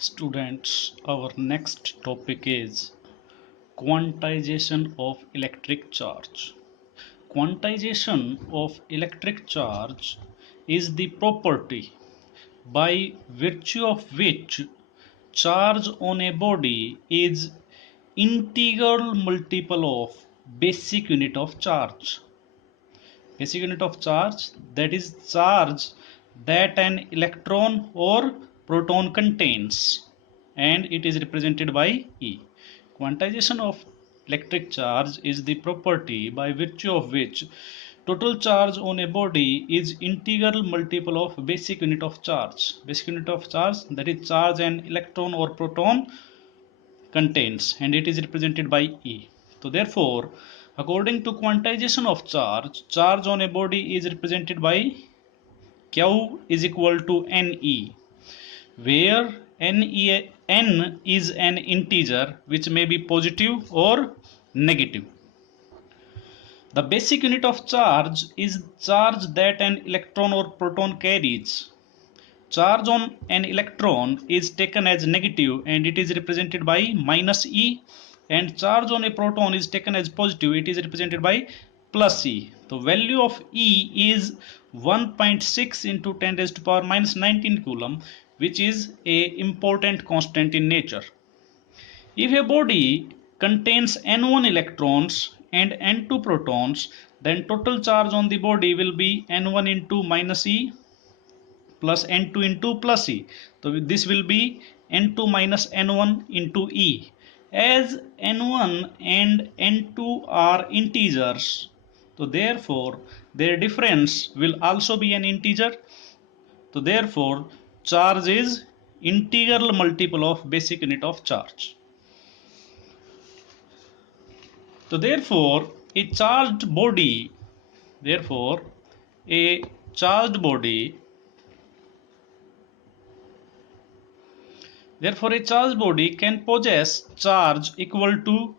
Students, our next topic is quantization of electric charge. Quantization of electric charge is the property by virtue of which charge on a body is integral multiple of basic unit of charge. Basic unit of charge, that is charge that an electron or proton contains, and it is represented by E. Quantization of electric charge is the property by virtue of which total charge on a body is integral multiple of basic unit of charge. Basic unit of charge, that is charge an electron or proton contains, and it is represented by E. So therefore, according to quantization of charge, charge on a body is represented by Q is equal to Ne, where N is an integer which may be positive or negative. The basic unit of charge is charge that an electron or proton carries. Charge on an electron is taken as negative and it is represented by minus E, and charge on a proton is taken as positive, it is represented by plus E. The value of E is 1.6 into 10 raised to power minus 19 coulomb, which is a important constant in nature. If a body contains N1 electrons and N2 protons, then total charge on the body will be N1 into minus E plus N2 into plus E. So this will be N2 minus N1 into E. As N1 and N2 are integers, so therefore their difference will also be an integer. So therefore charge is integral multiple of basic unit of charge. So therefore a charged body, therefore a charged body Therefore, a charged body can possess charge equal to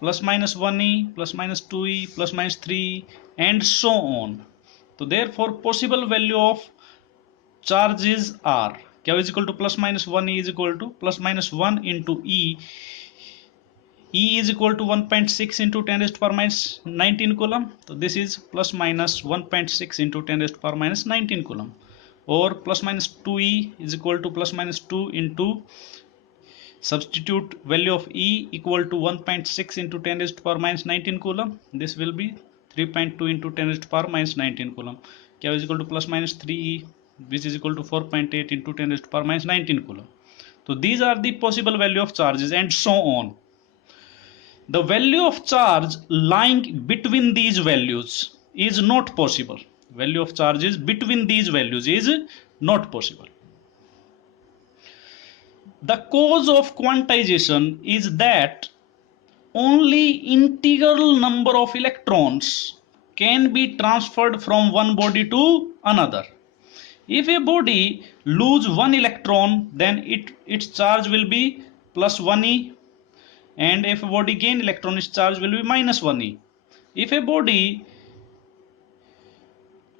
plus minus 1e, plus minus 2e, plus minus 3, and so on. So, therefore, possible value of charges are Q is equal to plus minus 1e is equal to plus minus 1 into E. E is equal to 1.6 into 10 raised to power minus 19 coulomb. So, this is plus minus 1.6 into 10 raised to power minus 19 coulomb. Or plus minus 2e is equal to plus minus 2 into substitute value of E equal to 1.6 into 10 raised to power minus 19 coulomb. This will be 3.2 into 10 raised to power minus 19 coulomb. Q is equal to plus minus 3e, which is equal to 4.8 into 10 raised to power minus 19 coulomb. So these are the possible value of charges and so on. The value of charge lying between these values is not possible. Value of charges between these values is not possible. The cause of quantization is that only integral number of electrons can be transferred from one body to another. If a body lose one electron, then its charge will be plus 1e, and if a body gain electron, its charge will be minus 1e. If a body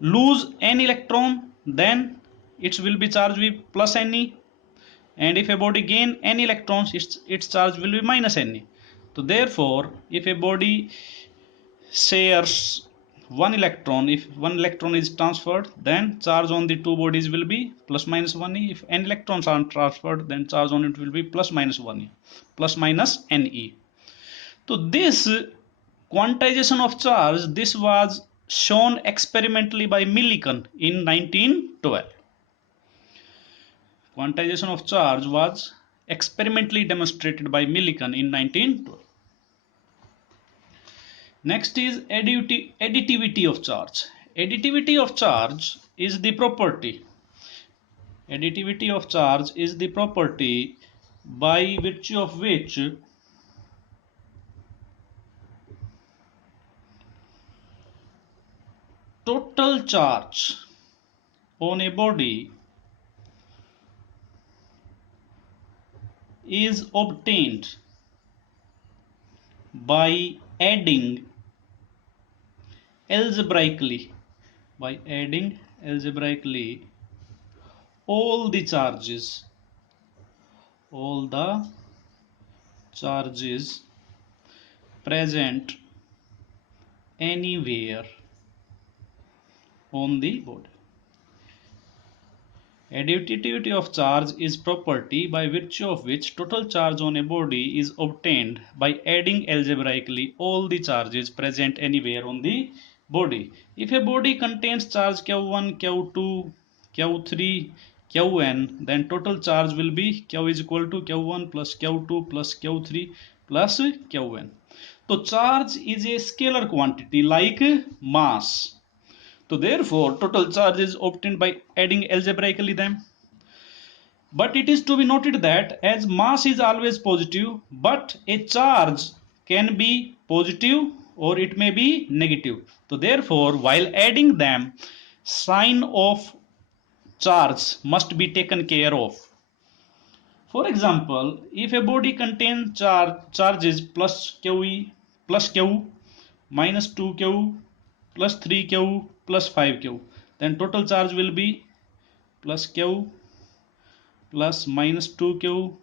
lose n electron, then it will be charged with plus Ne, and if a body gain n electrons, its charge will be minus Ne. So therefore if a body shares one electron, if one electron is transferred, then charge on the two bodies will be plus minus 1e. If n electrons are transferred, then charge on it will be plus minus 1e, plus minus Ne. So this quantization of charge, this was shown experimentally by Millikan in 1912. Quantization of charge was experimentally demonstrated by Millikan in 1912. Next is additivity of charge. Additivity of charge is the property. Additivity of charge is the property by virtue of which total charge on a body is obtained by adding algebraically all the charges all the charges present anywhere on the body. Additivity of charge is property by virtue of which total charge on a body is obtained by adding algebraically all the charges present anywhere on the body. If a body contains charge q1, q2, q3, qn, then total charge will be q is equal to q1 plus q2 plus q3 plus qn. So charge is a scalar quantity like mass. So therefore, total charge is obtained by adding algebraically them. But it is to be noted that as mass is always positive, but a charge can be positive or it may be negative. So therefore, while adding them, sign of charge must be taken care of. For example, if a body contains charges plus QE plus Q minus 2Q plus 3Q plus 5Q, then total charge will be plus Q plus minus 2Q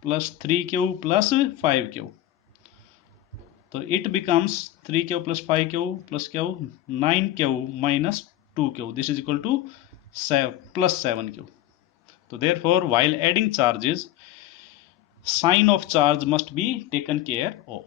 plus 3Q plus 5Q. So it becomes 3Q plus 5Q plus Q 9Q minus 2Q. This is equal to 7 plus 7Q. So therefore, while adding charges, sign of charge must be taken care of.